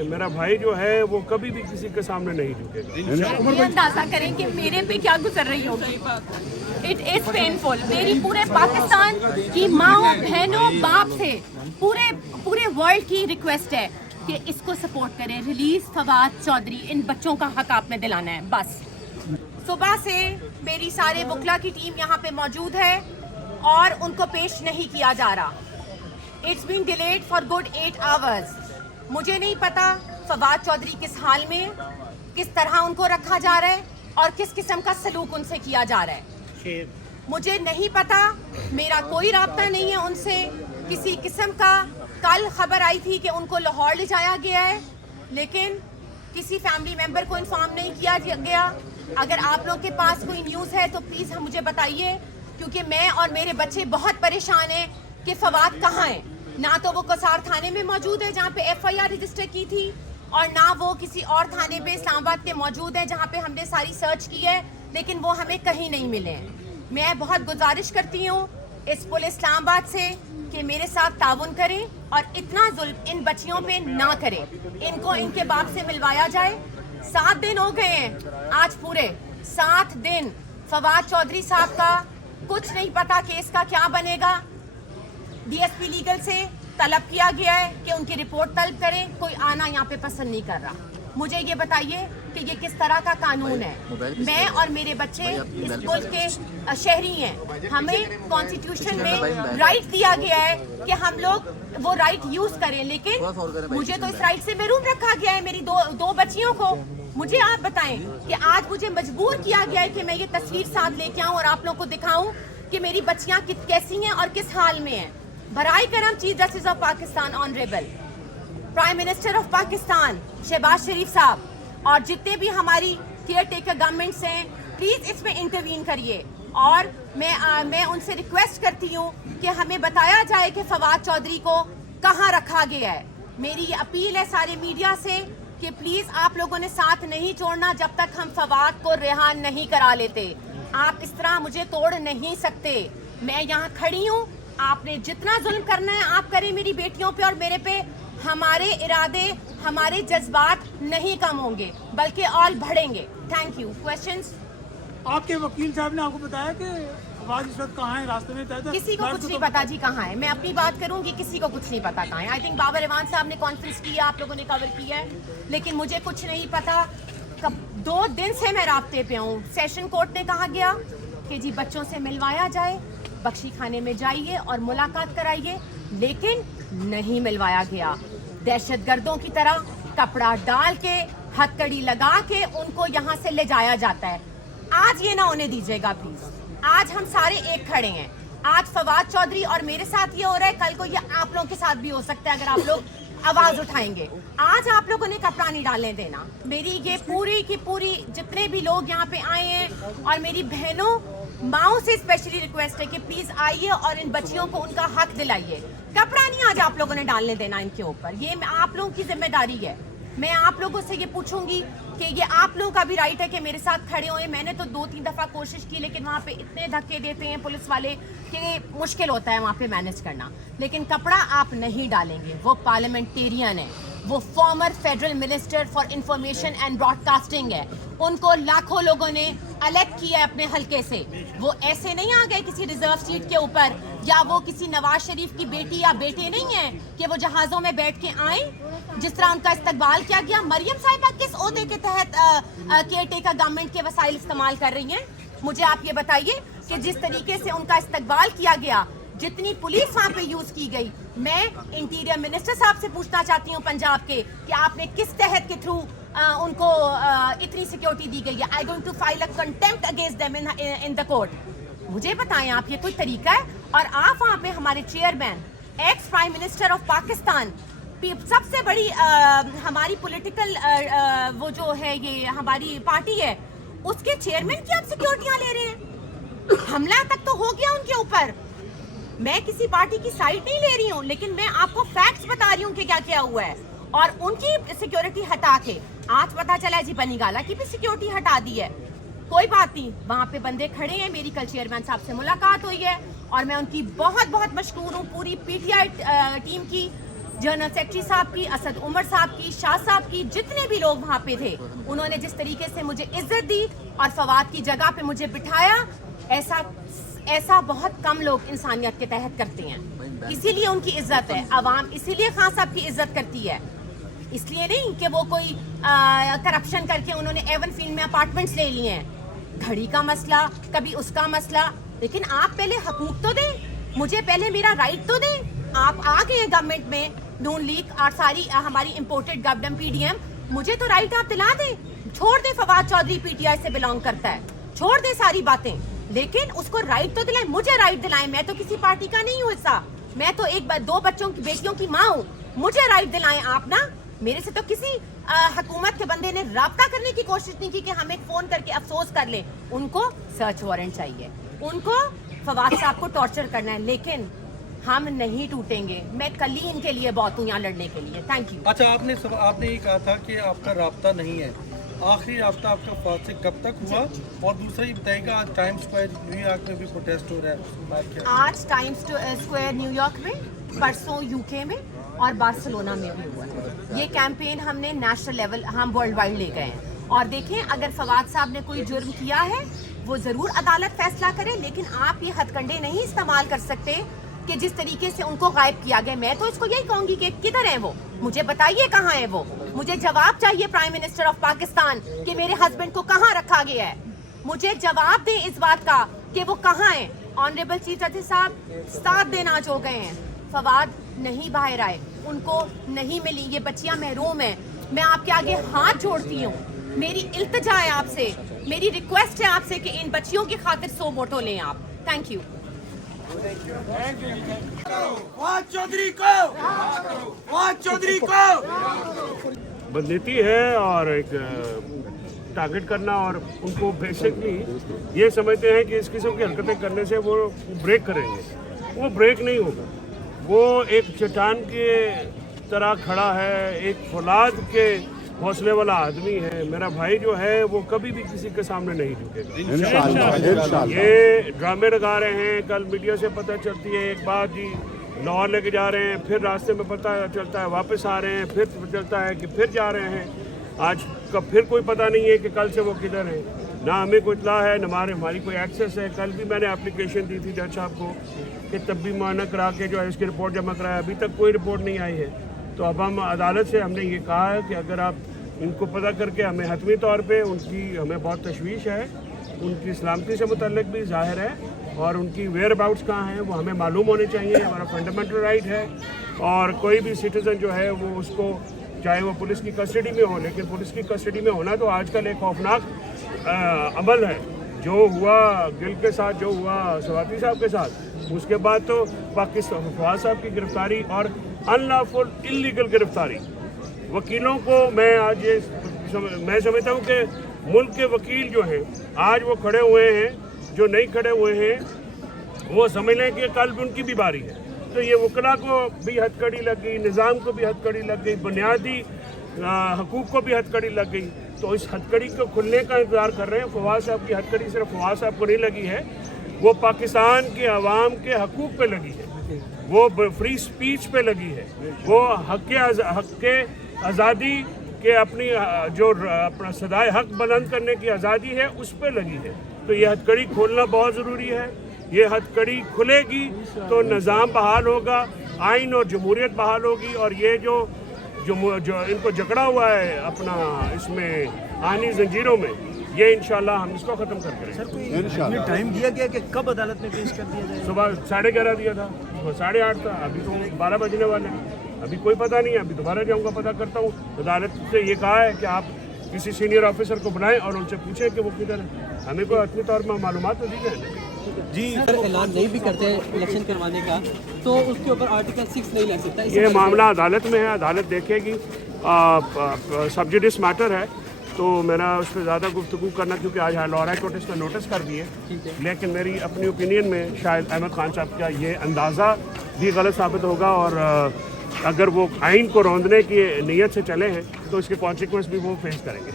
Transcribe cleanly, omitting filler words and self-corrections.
ہے. میرا بھائی جو ہے وہ کبھی بھی کسی کے سامنے نہیں جھکے گا. یہ اندازہ کریں کہ میرے پہ کیا گزر رہی ہوگی. It is painful. میری پورے پاکستان کی ماؤں بہنوں باپ سے پورے ورلڈ کی ریکویسٹ ہے کہ اس کو سپورٹ کریں. ریلیز فواد چودھری. ان بچوں کا حق آپ نے دلانا ہے بس. صبح سے میری سارے وکلا کی ٹیم یہاں پہ موجود ہے اور ان کو پیش نہیں کیا جا رہا. It's been delayed for good 8 hours. مجھے نہیں پتا فواد چودھری کس حال میں, کس طرح ان کو رکھا جا رہا ہے اور کس قسم کا سلوک ان سے کیا جا رہا ہے. مجھے نہیں پتا, میرا کوئی رابطہ نہیں ہے ان سے کسی قسم کا. کل خبر آئی تھی کہ ان کو لاہور لے جایا گیا ہے لیکن کسی فیملی ممبر کو انفارم نہیں کیا گیا. اگر آپ لوگ کے پاس کوئی نیوز ہے تو پلیز ہم مجھے بتائیے, کیونکہ میں اور میرے بچے بہت پریشان ہیں کہ فواد کہاں ہے. نہ تو وہ کسار تھانے میں موجود ہے جہاں پہ FIR رجسٹر کی تھی, اور نہ وہ کسی اور تھانے پہ اسلام آباد کے موجود ہے جہاں پہ ہم نے ساری سرچ کی ہے لیکن وہ ہمیں کہیں نہیں ملے ہیں. میں بہت گزارش کرتی ہوں اس پولیس اسلام آباد سے کہ میرے ساتھ تعاون کریں اور اتنا ظلم ان بچیوں پہ نہ کریں. ان کو ان کے باپ سے ملوایا جائے. 7 دن ہو گئے ہیں آج, پورے 7 دن. فواد چودھری صاحب کا کچھ نہیں پتا کیس کا کیا بنے گا. DSP لیگل سے طلب کیا گیا ہے کہ ان کی رپورٹ طلب کریں. کوئی آنا یہاں پہ پسند نہیں کر رہا. مجھے یہ بتائیے کہ یہ کس طرح کا قانون ہے. میں اور میرے بچے اس ملک کے شہری ہیں. ہمیں کانسٹیٹیوشن میں رائٹ دیا گیا ہے کہ ہم لوگ وہ رائٹ یوز کریں, لیکن مجھے تو اس رائٹ سے محروم رکھا گیا ہے, میری دو بچیوں کو. مجھے آپ بتائیں کہ آج مجھے مجبور کیا گیا ہے کہ میں یہ تصویر ساتھ لے کے آؤں اور آپ لوگ کو دکھاؤں کہ میری بچیاں کیسی ہیں اور کس حال میں ہیں. برائے کرم chief justice of Pakistan honourable prime minister of Pakistan Shehbaz Sharif صاحب اور جتنے بھی ہماری کیئر ٹیکر گورنمنٹس ہیں, پلیز اس میں انٹروین کریے. اور میں ان سے ریکویسٹ کرتی ہوں کہ ہمیں بتایا جائے کہ فواد چودھری کو کہاں رکھا گیا ہے. میری یہ اپیل ہے سارے میڈیا سے کہ پلیز آپ لوگوں نے ساتھ نہیں چھوڑنا جب تک ہم فواد کو رہا نہیں کرا لیتے. آپ اس طرح مجھے توڑ نہیں سکتے. میں یہاں کھڑی ہوں, آپ نے جتنا ظلم کرنا ہے آپ کریں میری بیٹیوں پہ اور میرے پہ. ہمارے ارادے, ہمارے جذبات نہیں کم ہوں گے بلکہ اور بڑھیں گے. Thank you. کوشچنس؟ آپ کے وکیل صاحب نے آپ کو بتایا کہ فواد اس وقت کہاں ہے, راستے میں؟ کسی کو کچھ نہیں پتا جی کہاں ہے. میں اپنی بات کروں گی, کسی کو کچھ نہیں پتا کہاں ہے. آئی تھنک بابر ایوان صاحب نے کانفرنس کی ہے, آپ لوگوں نے کور کی ہے, لیکن مجھے کچھ نہیں پتا. 2 دن سے میں رابطے پہ ہوں. سیشن کورٹ نے کہا گیا کہ جی بچوں سے ملوایا جائے, بخشی خانے میں جائیے اور ملاقات کرائیے, لیکن نہیں ملوایا گیا. دہشت گردوں کی طرح کپڑا ڈال کے, ہتھکڑی لگا کے ان کو یہاں سے لے جایا جاتا ہے. آج یہ نہ ہونے دیجیے گا پلیز. آج ہم سارے ایک کھڑے ہیں. آج فواد چودھری اور میرے ساتھ یہ ہو رہا ہے, کل کو یہ آپ لوگوں کے ساتھ بھی ہو سکتا ہے اگر آپ لوگ آواز اٹھائیں گے. آج آپ لوگوں نے کپڑا نہیں ڈالنے دینا. میری یہ پوری کی پوری جتنے بھی لوگ یہاں پہ آئے ہیں اور میری بہنوں ماؤں سے اسپیشلی ریکویسٹ ہے کہ پلیز آئیے اور ان بچیوں کو ان کا حق دلائیے. کپڑا نہیں آج آپ لوگوں نے ڈالنے دینا ان کے اوپر. یہ آپ لوگوں کی ذمہ داری ہے. میں آپ لوگوں سے یہ پوچھوں گی کہ یہ آپ لوگوں کا بھی رائٹ ہے کہ میرے ساتھ کھڑے ہوئے. میں نے تو 2-3 دفعہ کوشش کی لیکن وہاں پہ اتنے دھکے دیتے ہیں پولیس والے کہ مشکل ہوتا ہے وہاں پہ مینیج کرنا. لیکن کپڑا آپ نہیں ڈالیں گے. وہ پارلیمنٹیرین ہے, وہ former federal minister for information and broadcasting ہے. ان کو لاکھوں لوگوں نے الیکٹ کیا ہے اپنے حلقے سے. وہ ایسے نہیں آ گئے کسی ریزرو سیٹ کے اوپر, یا وہ کسی نواز شریف کی بیٹی یا بیٹے نہیں ہیں کہ وہ جہازوں میں بیٹھ کے آئیں جس طرح ان کا استقبال کیا گیا. مریم صاحبہ کس عہدے کے تحت کیئر ٹیکر گورنمنٹ کے وسائل استعمال کر رہی ہیں؟ مجھے آپ یہ بتائیے کہ جس طریقے سے ان کا استقبال کیا گیا, جتنی پولیس وہاں پہ یوز کی گئی. میں انٹیریئر منسٹر صاحب سے پوچھنا چاہتی ہوں پنجاب کے کہ آپ نے کس تحت کے تھرو ان کو اتنی سیکیورٹی دی گئی ہے. I going to file a contempt against them in the court. مجھے بتائیں آپ, یہ کوئی طریقہ ہے؟ اور آپ وہاں پہ ہمارے chairman, ex prime minister of Pakistan, سب سے بڑی ہماری پولیٹیکل وہ جو ہے یہ ہماری پارٹی ہے, اس کے چیئرمین کی آپ سیکیورٹیاں لے رہے ہیں. حملہ تک تو ہو گیا ان کے اوپر. میں کسی پارٹی کی سائڈ نہیں لے رہی ہوں, لیکن میں آپ کو فیکٹس بتا رہی ہوں کہ کیا کیا ہوا ہے. اور ان کی سیکیورٹی ہٹا کے آج پتا چلا ہے جی بنی گالا کی بھی سیکیورٹی ہٹا دی ہے. کوئی بات نہیں, وہاں پہ بندے کھڑے ہیں. میری کل چیئرمین صاحب سے ملاقات ہوئی ہے اور میں ان کی بہت بہت مشکور ہوں, پوری PTI ٹیم کی. जनरल सेक्रेटरी साहब की, असद उमर साहब की, शाह साहब की, जितने भी लोग वहाँ पे थे, उन्होंने जिस तरीके से मुझे इज्जत दी और फवाद की जगह पे मुझे बिठाया, ऐसा बहुत कम लोग इंसानियत के तहत करते हैं। इसीलिए उनकी इज्जत है, अवाम इसीलिए खान साहब की इज्जत करती है, इसलिए नहीं कि वो कोई करप्शन करके उन्होंने एवन फील्ड में अपार्टमेंट्स ले लिए हैं। घड़ी का मसला, कभी उसका मसला, लेकिन आप पहले हकूक तो दें, मुझे पहले मेरा राइट तो दें। आप आ गए गवर्नमेंट में, नून लीग और सारी हमारी इम्पोर्टेड गवर्नमेंट पीडीएम, मुझे तो राइट आप दिला दें। छोड़ दे फवाद चौधरी पीटीआई से बिलोंग करता है, छोड़ दे सारी बातें, लेकिन उसको राइट तो दिलाएं, मुझे राइट दिलाएं। मैं तो किसी पार्टी का नहीं हूँ हिस्सा, मैं तो दो बच्चों की बेटियों की माँ हूँ, मुझे राइट दिलाएं आप ना। मेरे से तो किसी हुकूमत के बंदे ने राब्ता करने की कोशिश नहीं की कि हम एक फोन करके अफसोस कर लें। उनको सर्च वारंट चाहिए, उनको फवाद साहब को टॉर्चर करना है, लेकिन हम नहीं टूटेंगे। मैं कल ही इनके लिए बहुत हूँ यहाँ लड़ने के लिए। Thank you. अच्छा, आपने ये कहा था कि आपका राब्ता नहीं है, आखिरी राब्ता आपका फवाद से कब तक हुआ? और दूसरा ये बताइएगा, आज टाइम्स स्क्वायर न्यूयॉर्क में भी प्रोटेस्ट हो रहा है, आज टाइम्स स्क्वायर न्यूयॉर्क में, परसों यूके में और बार्सिलोना में भी हुआ है। ये कैंपेन हमने नेशनल लेवल, हम वर्ल्ड वाइड ले गए हैं। और देखें, अगर फवाद साहब ने कोई जुर्म किया है वो ज़रूर अदालत फैसला करे, लेकिन आप ये हथकंडे नहीं इस्तेमाल कर सकते कि जिस तरीके से उनको गायब किया गया। मैं तो इसको यही कहूँगी कि किधर है वो, मुझे बताइए कहाँ है वो। मुझे जवाब चाहिए प्राइम मिनिस्टर ऑफ पाकिस्तान कि मेरे हस्बैंड को कहाँ रखा गया है। मुझे जवाब दें इस बात का कि वो कहाँ है। ऑनरेबल चीफ जस्टिस साहब 7 दिन आज हो गए हैं, फवाद नहीं बाहर आए, उनको नहीं मिली, ये बच्चियां महरूम हैं। मैं आपके आगे हाथ जोड़ती हूँ, मेरी इल्तिजा है आपसे, मेरी रिक्वेस्ट है आपसे कि इन बच्चियों की खातिर 100 वोटों लें आप। Thank you. फवाद चौधरी को बदनीति है और एक टारगेट करना, और उनको बेसिकली ये समझते हैं कि इस किस्म की हरकतें करने से वो ब्रेक करेंगे। वो ब्रेक नहीं होगा, वो एक चट्टान के तरह खड़ा है, एक फौलाद के हौसले वाला आदमी है। मेरा भाई जो है वो कभी भी किसी के सामने नहीं झुकेगा। इंशाअल्लाह। ये ड्रामे लगा रहे हैं, कल मीडिया से पता चलती है एक बात जी, लाहौर लेके जा रहे हैं, फिर रास्ते में पता चलता है वापस आ रहे हैं, फिर चलता है कि फिर जा रहे हैं। आज का फिर कोई पता नहीं है कि कल से वो किधर है, ना हमें कोई इत्ला है, ना हमारी कोई एक्सेस है। कल भी मैंने एप्लीकेशन दी थी जज साहब को कि तब भी मुआयना करा के जो है इसकी रिपोर्ट जमा कराया, अभी तक कोई रिपोर्ट नहीं आई है। तो अब हम अदालत से हमने ये कहा है कि अगर आप इनको पता करके हमें हतमी तौर पे उनकी हमें बहुत तशवीश है, उनकी सलामती से मुतल्लिक भी ज़ाहिर है, और उनकी वेयर अबाउट्स कहाँ हैं वो हमें मालूम होने चाहिए, हमारा फंडामेंटल राइट है। और कोई भी सिटीज़न जो है वो उसको, चाहे वो पुलिस की कस्टडी में हो, लेकिन पुलिस की कस्टडी में होना तो आजकल एक खौफनाक अमल है। जो हुआ गिल के साथ, जो हुआ सवाती साहब के साथ, उसके बाद तो पाकिस्तान फवाद साहब की गिरफ्तारी और अनलॉफुल इल्लीगल गिरफ्तारी। वकीलों को मैं आज ये मैं समझता हूँ कि मुल्क के वकील जो हैं आज वो खड़े हुए हैं, जो नहीं खड़े हुए हैं वो समझ लें कि कल भी उनकी भी बारी है। तो ये वकला को भी हथकड़ी लग गई, निज़ाम को भी हथकड़ी लग गई, बुनियादी हकूक़ को भी हथकड़ी लग गई। तो इस हथकड़ी को खुलने का इंतज़ार कर रहे हैं। फवाद साहब की हथकड़ी सिर्फ फवाद साहब को नहीं लगी है, वो पाकिस्तान के अवाम के हकूक़ पे लगी है, वो फ्री स्पीच पे लगी है, वो हक के आज़ादी के अपनी जो अपना सदाए हक बुलंद करने की आज़ादी है उस पर लगी है। तो ये हथकड़ी खोलना बहुत ज़रूरी है। ये हथकड़ी खुलेगी तो निज़ाम बहाल होगा, आइन और जमहूरियत बहाल होगी, और ये जो इनको जकड़ा हुआ है अपना इसमें आनी जंजीरों में, ये इंशाल्लाह हम इसको ख़त्म कर करेंगे। सर, कोई टाइम दिया गया कि कब अदालत में पेश कर दिया जाए? सुबह 11:30 दिया था, सुबह 8:30 था, अभी तो 12 बजने वाले हैं, अभी कोई पता नहीं है। अभी दोबारा जाऊंगा, पता करता हूँ। अदालत से ये कहा है कि आप किसी सीनियर ऑफिसर को बुलाएं और उनसे पूछें कि वो किधर है। हमें कोई अपने तौर पर मालूमात तो दी जाए जी। सर, ऐलान नहीं भी करते हैं इलेक्शन करवाने का तो उसके ऊपर आर्टिकल 6 नहीं लग सकता। ये मामला अदालत में है, अदालत देखेगी। सब्जुडिस मैटर है, तो मेरा उस पर ज़्यादा गुफ्तगू करना, क्योंकि आज लाहौर हाई कोर्ट इसका नोटिस कर दिए, लेकिन मेरी अपनी ओपिनियन में शायद अहमद खान साहब का ये अंदाज़ा भी गलत साबित होगा, और अगर वो आइन को रौंदने की नीयत से चले हैं तो इसके कॉन्सिक्वेंस भी वो फेस करेंगे।